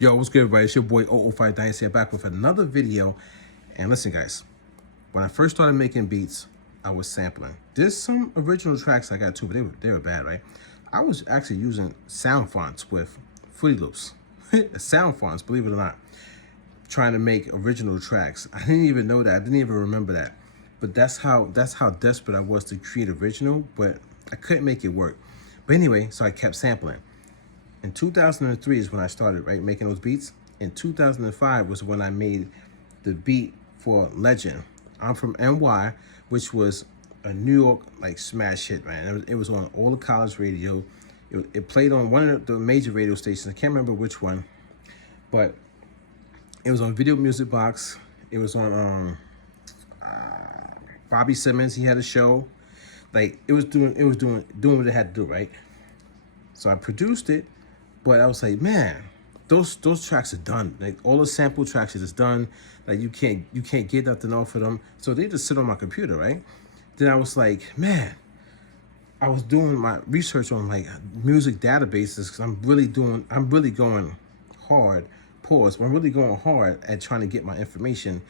Yo, what's good, everybody? It's your boy 005 Dynasty. I'm back with another video. And listen, guys, when I first started making beats, I was sampling. There's some original tracks I got too, but they were bad, right? I was actually using sound fonts with Fruity Loops. Sound fonts, believe it or not. Trying to make original tracks. I didn't even know that. I didn't even remember that. But that's how desperate I was to create original, but I couldn't make it work. But anyway, so I kept sampling. In 2003 is when I started, right, making those beats. In 2005 was when I made the beat for Legend. I'm from NY, which was a New York like smash hit, man. It was on all the college radio. It played on one of the major radio stations. I can't remember which one, but it was on Video Music Box. It was on Bobby Simmons. He had a show. Like it was doing what it had to do, right? So I produced it. But I was like, man, those tracks are done. Like all the sample tracks are just done. Like you can't get nothing off of them. So they just sit on my computer, right? Then I was like, man, I was doing my research on like music databases because I'm really going hard. Pause. I'm really going hard at trying to get my information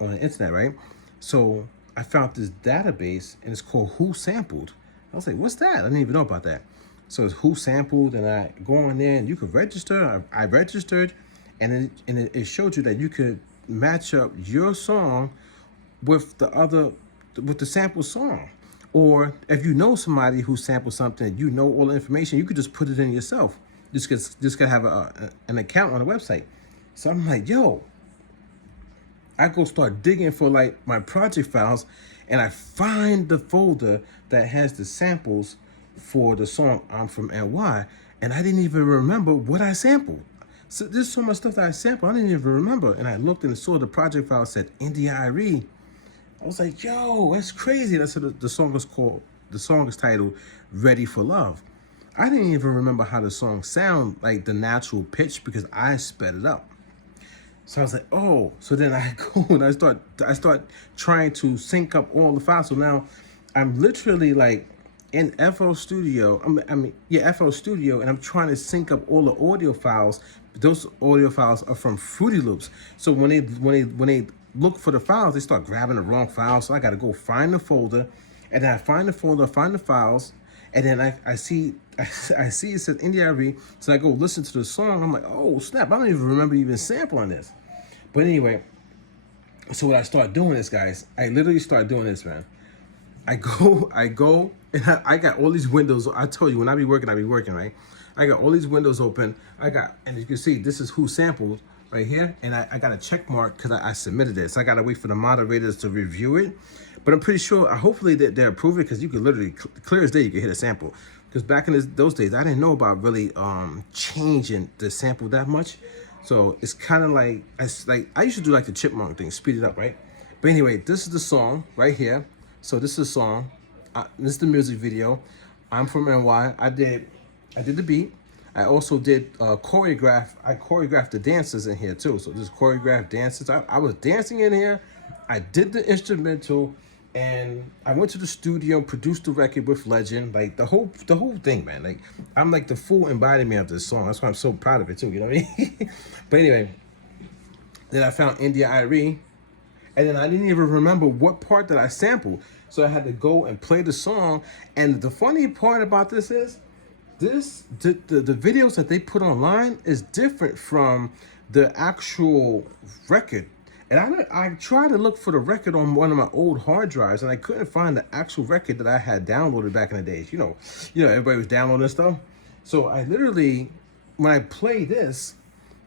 on the internet, right? So I found this database and it's called WhoSampled. I was like, what's that? I didn't even know about that. So it's WhoSampled, and I go on there and you could register. I registered, and it showed you that you could match up your song with the sample song. Or if you know somebody who sampled something, you know all the information, you could just put it in yourself. Just gotta have an account on the website. So I'm like, yo, I go start digging for like my project files, and I find the folder that has the samples for the song I'm from NY, and I didn't even remember what I sampled. So there's so much stuff that I sampled, I didn't even remember. And I looked and saw the project file said India.Arie. I was like, yo, that's crazy. That's what the song is called. The song is titled Ready for Love. I didn't even remember how the song sound, like the natural pitch, because I sped it up. So I was like, oh. So then I go and I start trying to sync up all the files. So now I'm literally like in FL Studio, FL Studio, and I'm trying to sync up all the audio files. Those audio files are from Fruity Loops. So when they look for the files, they start grabbing the wrong files. So I got to go find the folder, and then I find the folder, find the files, and then I see it says India.Arie. So I go listen to the song. I'm like, oh snap! I don't even remember even sampling this. But anyway, so what I start doing is, guys, I literally start doing this, man. I go, and I got all these windows. I told you, when I be working, right? I got all these windows open. And you can see, this is WhoSampled right here. And I got a check mark because I submitted it. So I got to wait for the moderators to review it. But I'm pretty sure, hopefully they're approving it, because you can literally, clear as day, you can hit a sample. Because back in those days, I didn't know about really changing the sample that much. So it's kind of like I used to do like the chipmunk thing, speed it up, right? But anyway, this is the song right here. So this is a song. This is the music video. I'm from NY. I did the beat. I also did choreograph. I choreographed the dances in here too. So this choreographed dances. I was dancing in here. I did the instrumental, and I went to the studio, produced the record with Legend. Like the whole thing, man. Like I'm like the full embodiment of this song. That's why I'm so proud of it too. You know what I mean? But anyway, then I found India.Arie. And then I didn't even remember what part that I sampled. So I had to go and play the song. And the funny part about this is, the videos that they put online is different from the actual record. And I tried to look for the record on one of my old hard drives, and I couldn't find the actual record that I had downloaded back in the days. You know, everybody was downloading stuff. So I literally, when I play this,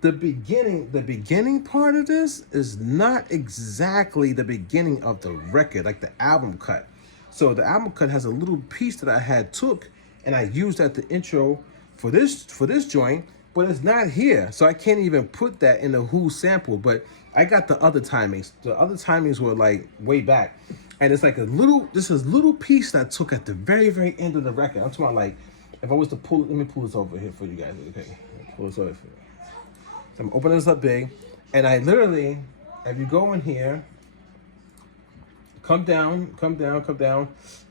the beginning part of this is not exactly the beginning of the record, like the album cut. So the album cut has a little piece that I had took, and I used at the intro for this joint, but it's not here. So I can't even put that in the WhoSampled, but I got the other timings. The other timings were like way back. And it's like this is little piece that I took at the very, very end of the record. I'm talking about, like, if I was to let me pull this over here for you guys. Okay, pull this over for you. So I'm opening this up big, and I literally, if you go in here, come down.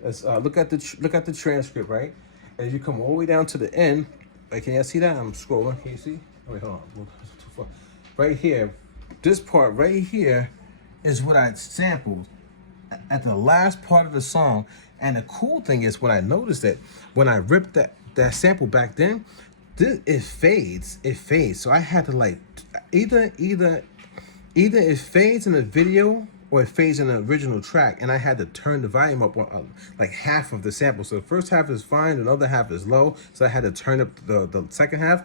Let's look at the transcript, right? And you come all the way down to the end. Like, can you see that? I'm scrolling. Can you see? Wait, hold on. Too far. Right here, this part right here is what I sampled at the last part of the song. And the cool thing is, when I noticed that when I ripped that sample back then, it fades. It fades. So I had to like either it fades in the video or it fades in the original track, and I had to turn the volume up on like half of the sample. So the first half is fine, the other half is low. So I had to turn up the second half,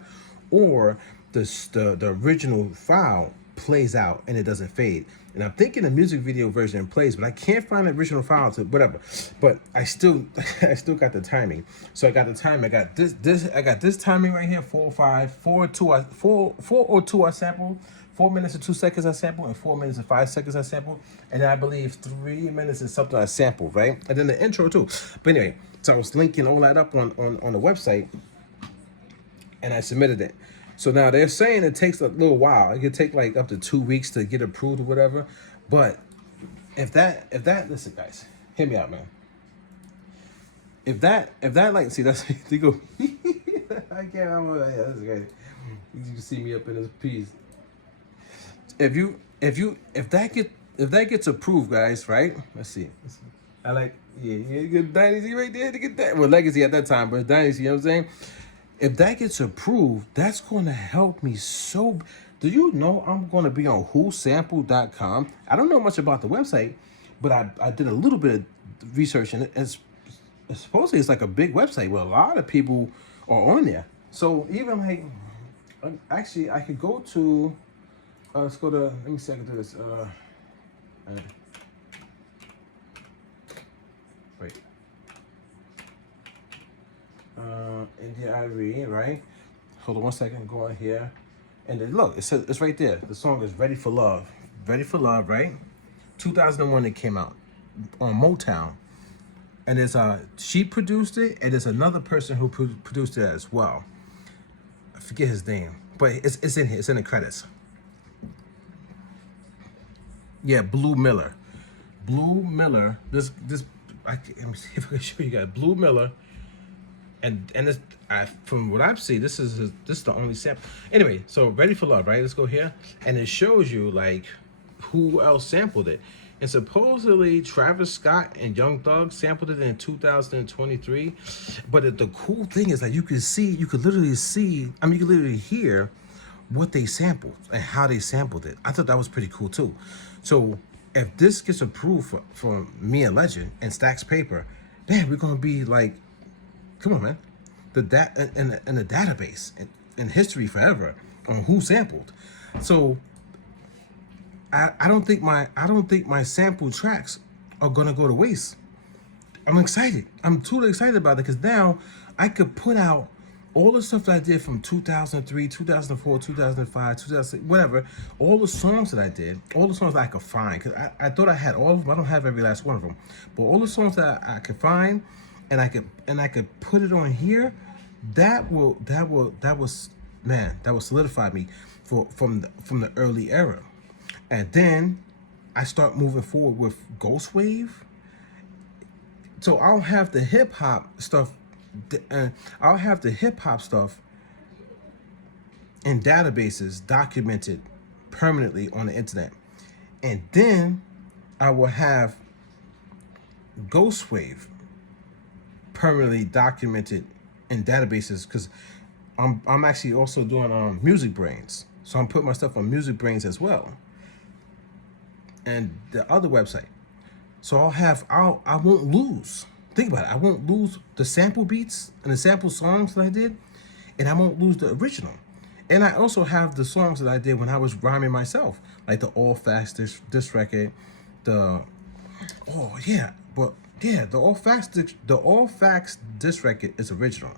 or the original file plays out and it doesn't fade. And I'm thinking the music video version plays, but I can't find the original file to whatever. But I still got the timing. So I got the timing. I got this timing right here, 4:05, 4:02 I sampled, 4 minutes and 2 seconds I sampled, and 4 minutes and 5 seconds I sampled, and then I believe 3 minutes and something I sampled, right? And then the intro too. But anyway, so I was linking all that up on the website, and I submitted it. So now they're saying it takes a little while. It could take like up to 2 weeks to get approved or whatever. But if that listen guys, hear me out, man. If that like, see, that's you go. I can't remember that. Yeah, that's great. You can see me up in this piece. If that gets approved, guys, right? Let's see. I like, yeah, you get Dynasty right there to get that. Well, Legacy at that time, but Dynasty, you know what I'm saying? If that gets approved, that's going to help me so. Do you know I'm going to be on WhoSampled.com? I don't know much about the website, but I did a little bit of research, and it's supposedly it's like a big website where a lot of people are on there. So even like, actually, I could go to. Let's go to. Let me see. I can do this. Wait. India.Arie, right? Hold on 1 second. Go on here, and then look, it says it's right there. The song is "Ready for Love." "Ready for Love," right? 2001 it came out on Motown, and there's she produced it, and there's another person who produced it as well. I forget his name, but it's in here. It's in the credits. Yeah, Blue Miller. Blue Miller. Let me see if I can show you guys. Blue Miller. And it's, from what I've seen, this is the only sample. Anyway, so "Ready for Love," right? Let's go here, and it shows you like who else sampled it. And supposedly Travis Scott and Young Thug sampled it in 2023. But the cool thing is that you could literally see. I mean, you could literally hear what they sampled and how they sampled it. I thought that was pretty cool too. So if this gets approved for me and Legend and Stacks Paper, man, we're gonna be like, come on, man, in the database in history forever on who sampled. So I don't think my sample tracks are gonna go to waste. I'm excited. I'm totally excited about it because now I could put out all the stuff that I did from 2003, 2004, 2005, 2006, whatever, all the songs that I did, all the songs that I could find, because I thought I had all of them. I don't have every last one of them, but all the songs that I could find, and I could put it on here, that will solidify me from the early era. And then I start moving forward with Ghost Wav. So I'll have the hip hop stuff. I'll have the hip hop stuff in databases documented permanently on the internet, and then I will have Ghost Wav permanently documented in databases because I'm actually also doing MusicBrainz, so I'm putting my stuff on MusicBrainz as well, and the other website. So I won't lose. Think about it. I won't lose the sample beats and the sample songs that I did, and I won't lose the original. And I also have the songs that I did when I was rhyming myself, like the All Facts diss record, the All Facts diss record is original.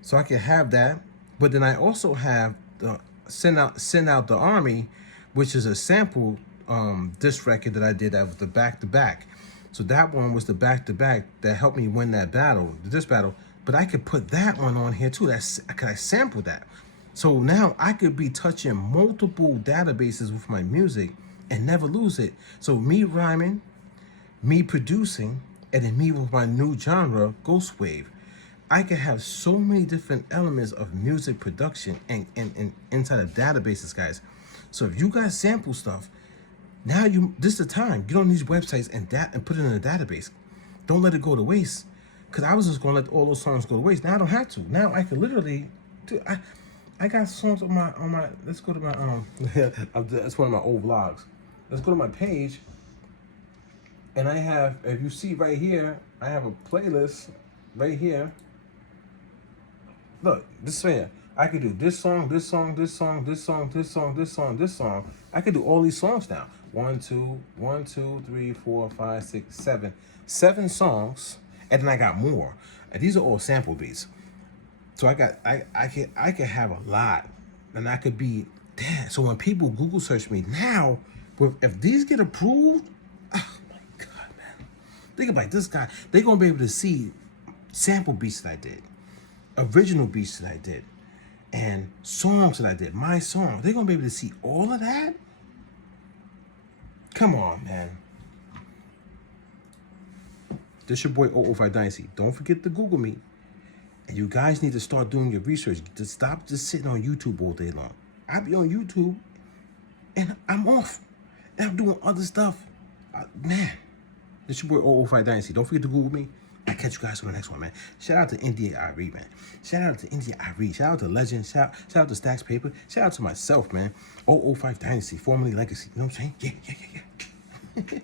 So I can have that, but then I also have the Send Out the Army, which is a sample diss record that I did that was the back-to-back. So that one was the back-to-back that helped me win that battle, this battle. But I could put that one on here too. I sampled that. So now I could be touching multiple databases with my music and never lose it. So me rhyming, me producing, and then me with my new genre, Ghost Wav. I can have so many different elements of music production and inside of databases, guys. So if you guys sample stuff, now this is the time. You don't need websites and put it in a database. Don't let it go to waste. Cause I was just gonna let all those songs go to waste. Now I don't have to. Now I can literally I got songs on my let's go to my that's one of my old vlogs. Let's go to my page. And I have, if you see right here, I have a playlist right here. Look, this here. I could do this song, this song, this song, this song, this song, this song, this song. I could do all these songs now. 1, 2, 3, 4, 5, 6, 7. 7 songs, and then I got more. And these are all sample beats. So I could have a lot. And I could be, damn. So when people Google search me now, if these get approved, oh my God, man. Think about this guy. They're gonna be able to see sample beats that I did, original beats that I did, and songs that I did, my song. They're gonna be able to see all of that. Come on, man. This your boy 005 Dynasty. Don't forget to Google me. And you guys need to start doing your research. To stop just sitting on YouTube all day long. I be on YouTube and I'm off. And I'm doing other stuff. Man, this your boy 005 Dynasty. Don't forget to Google me. I'll catch you guys on the next one, man. Shout out to India.Arie, man. Shout out to India.Arie. Shout out to Legend. Shout out to Stacks Paper. Shout out to myself, man. 005 Dynasty, formerly Legacy. You know what I'm saying? Yeah.